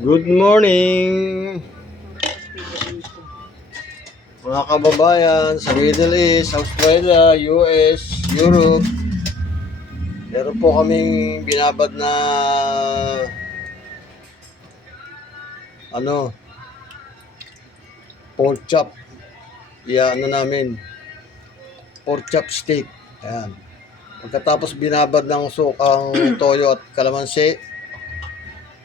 Good morning, mga kababayan sa Middle East, Australia, US, Europe. Meron po kaming binabad na ano, pork chop. Namin, pork chop steak. Ayan. Pagkatapos binabad ng sukang toyo at kalamansi,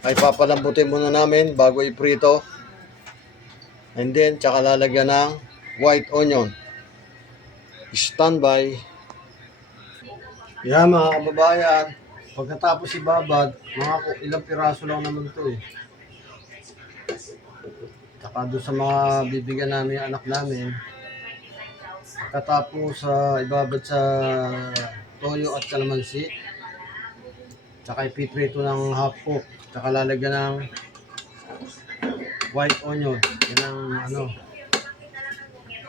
ay papalambutin muna namin bago iprito. And then, tsaka lalagyan ng white onion. Standby. Yan mga kababayan, pagkatapos ibabad, ilang piraso lang naman to eh. Saka doon sa mga bibigyan namin anak namin, pagkatapos ibabad sa toyo at kalamansi, saka ipiprito ng half cook, saka lalagyan ng white onion, yan ang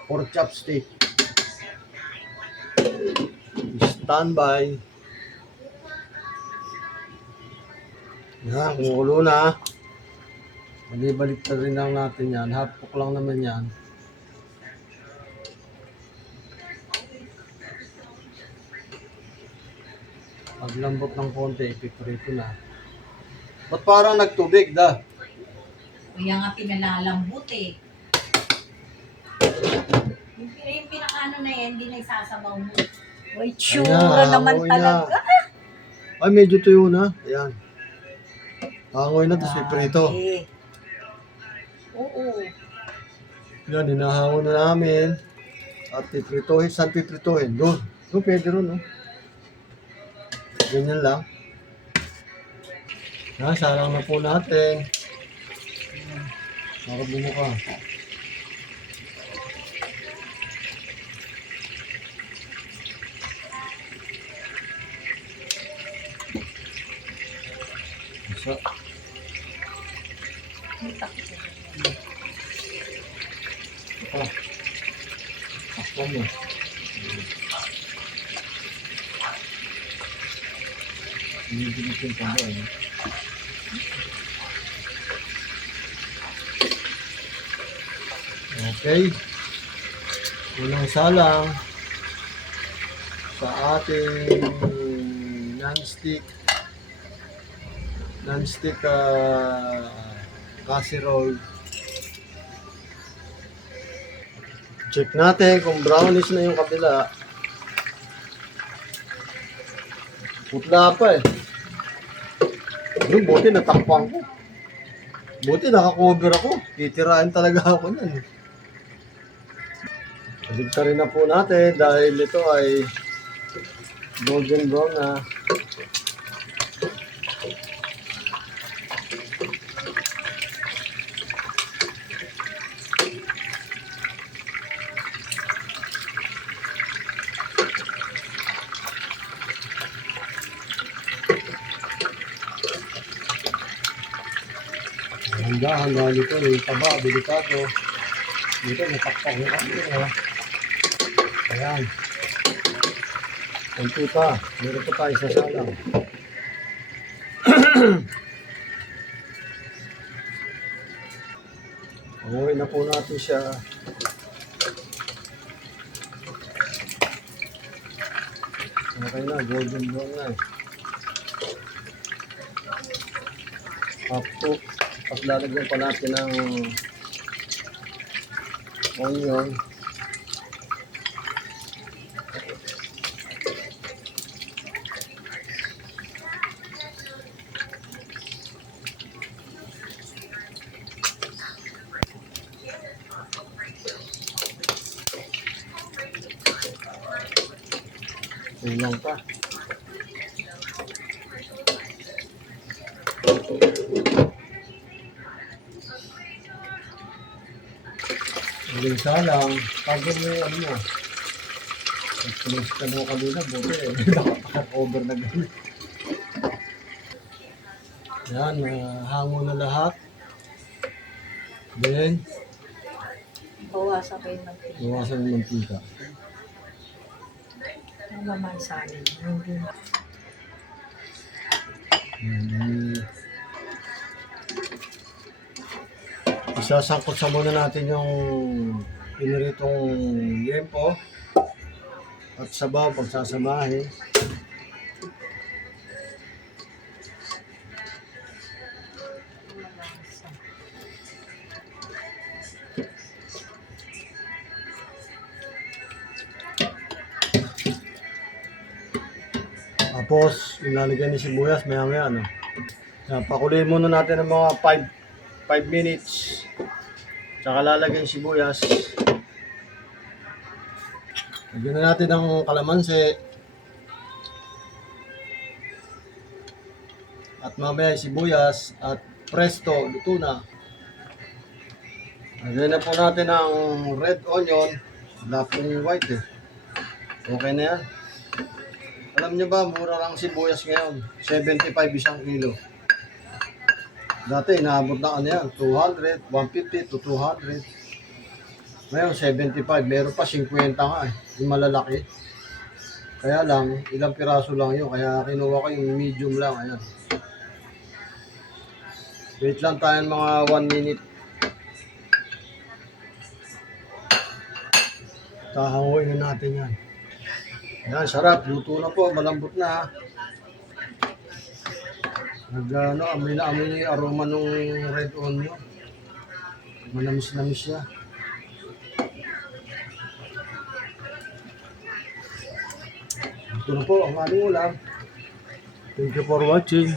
pork chop steak. Standby. Yan, kumukulo na. Malibalik na rin lang natin yan. Half cook lang naman yan. Paglambot ng konti, ipiprito na. Ba't parang nagtubig da? Kaya nga pinalalambot eh. Yung pinakano na yan, hindi na isasabaw mo. Uy, tsura Ayan, naman hangoy talaga. Ay, medyo tuyo na. Ayan. Hangoy na, tapos iprito. Oo. Yan, hinahango na namin. At pipritohin. Saan pipritohin? Doon. Doon, pwede ron, no? Ganyan lang. Yan, sarang na po natin. Sarap mo ka. Isa. Ito. Ako mo. Binibigit yung tabo, eh. Okay. Unang salang sa ating non-stick casserole. Check natin kung brownish na yung kabila. Putla pa eh. Yung buti natakpan ko. Buti nakakover ako. Titirain talaga ako nun. Baligtarin na po natin dahil ito ay golden brown na. Handa nito yung taba, delikado. Dito natakpan ko kasi. Ayan. Kunti pa. Meron pa tayo sa salang. Uwi na po natin siya. Okay na, golden brown na eh. Up to. Tapos lalagyan pa natin ng onion. Kulang pa. Huling salang. Pagod mo yung ano mo. Nag-close ka mo kanina. Buti eh. Nakapaka-cover na gano'n. Yan. Hango na lahat. Then, Bawasan ko yung mantika. bawasan yung mantika. Ang mamansanin. Hindi. Isasangkot sa muna natin yung piniritong liempo at sabaw pagsasamahin. Tapos, ilalagay ni sibuyas maya-maya, ano. Yan, pakuloyin muna natin ng mga 5 minutes. Tsaka lalagay yung sibuyas. Lagyan na natin ng kalamansi. At mamaya yung sibuyas at presto, luto na. Lagyan na po natin ang red onion. Wala pong white eh. Okay na yan. Alam niyo ba, mura lang sibuyas ngayon. 75 isang kilo. Dati, inaabot na ano yan, 200, 150 to 200. Ngayon, 75. Meron pa 50 nga eh. Yung malalaki. Kaya lang, ilang piraso lang yun. Kaya kinuha ko yung medium lang. Ayan. Wait lang tayo mga 1 minute. Tahanguin na natin yan. Yan, sarap. Luto na po. Malambot na. Amoy na amoy yung aroma ng red onion. Manamis-namis siya. Ito na po ang ating ulam. Thank you for watching.